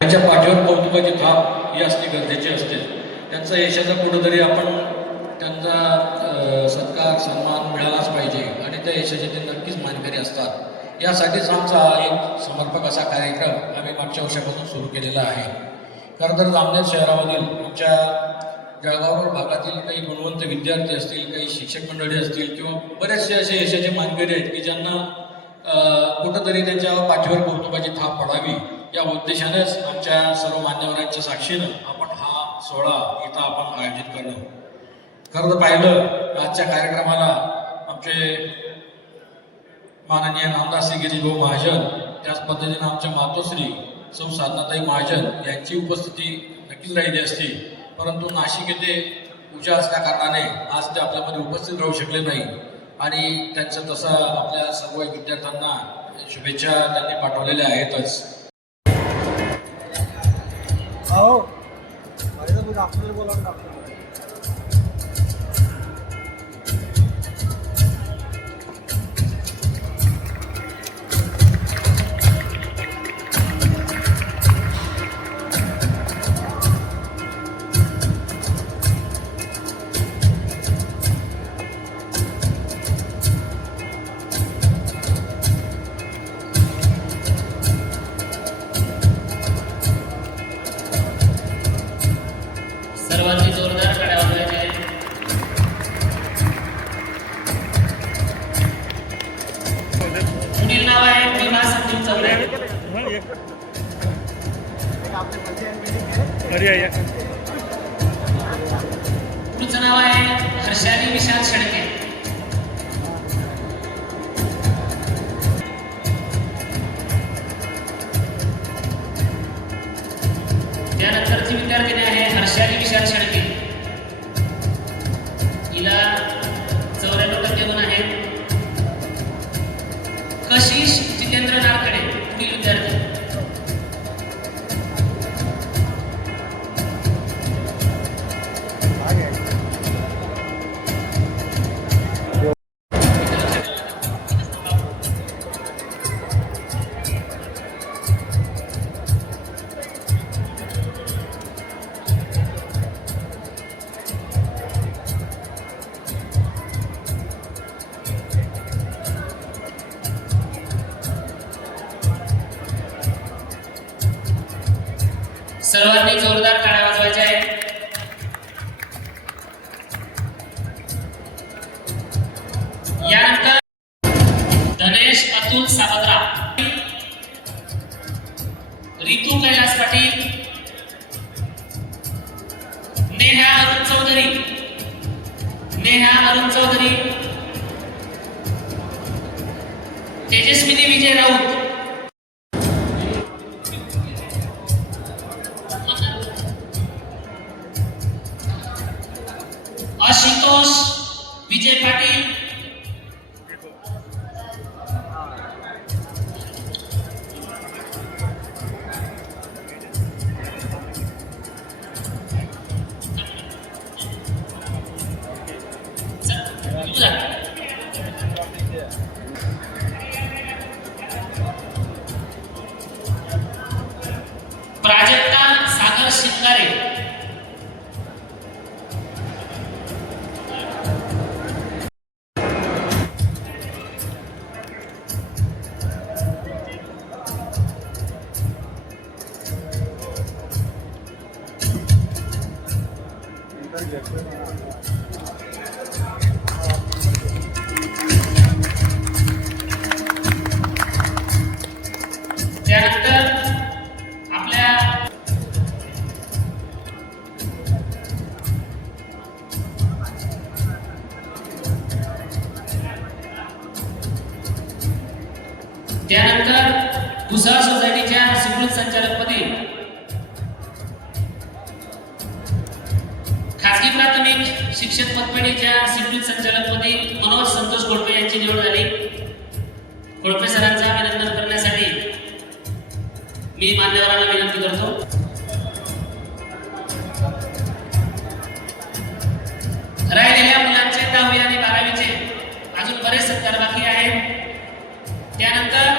त्यांच्या पाठीवर कौतुकाची थाप ही असणे गरजेची असते. त्यांचा यशाचा कुठंतरी आपण त्यांचा सत्कार सन्मान मिळालाच पाहिजे आणि त्या यशाचे ते नक्कीच मानकरी असतात. यासाठीच आमचा एक समर्पक असा कार्यक्रम आम्ही मागच्या वर्षापासून सुरू केलेला आहे. खरं तर जामनेर शहरामधील आमच्या जळगाव भागातील काही गुणवंत विद्यार्थी असतील, काही शिक्षक मंडळी असतील किंवा बरेचसे असे यशाचे मानकरी आहेत की ज्यांना कुठंतरी त्यांच्या पाठीवर कौतुकाची थाप पडावी या उद्देशानेच आमच्या सर्व मान्यवरांच्या साक्षीनं आपण हा सोहळा इथं आपण आयोजित करणं. खरं तर पाहिलं आजच्या कार्यक्रमाला आमचे माननीय नामदार श्री गिरीभाऊ महाजन, त्याच पद्धतीनं आमच्या मातोश्री सौ साधनाताई महाजन यांची उपस्थिती नक्कीच राहिली असती, परंतु नाशिक येथे पूजा असल्या कारणाने आज ते आपल्यामध्ये उपस्थित राहू शकले नाही आणि त्यांचं तसं आपल्या सर्व विद्यार्थ्यांना शुभेच्छा त्यांनी पाठवलेल्या आहेतच. सर्वांनी जोरदार टाळ्या वाजवायच्या. पुढील नाव आहे भीमा संजीव चौरे. पुढचं नाव आहे हर्षाली विशाल शेळके. त्यानंतरची विद्यार्थिनी आहे हर्षाली विशाल शेळके. हिला 94% गुण आहेत. कशिश जितेंद्र नारकडे पुढील विद्यार्थी. सर्वांनी जोरदार टाळ्या वाजवायच्या आहेत. यानंतर धनेश अतुल सावत्रा, रितू कैलास पाटील, नेहा अरुण चौधरी, तेजस्विनी विजय राऊत, आशुतोष विजय पाटील, प्राजक्ता सागर शिंगारे, त्यानंतर आपल्या भुसावळ सोसायटीच्या स्वीकृत संचालकपदी खाजगी प्राथमिक शिक्षक पतपेढीच्या स्वीकृत संचालकपदी मनोज संतोष खोडपे यांची निवड झाली. खोडपे सरांचा अभिनंदन करण्यासाठी मी मान्यवरांना विनंती करतो. राहिलेल्या मुलांचे 10वी आणि 12वीचे अजून बरेच सत्कार बाकी आहेत. त्यानंतर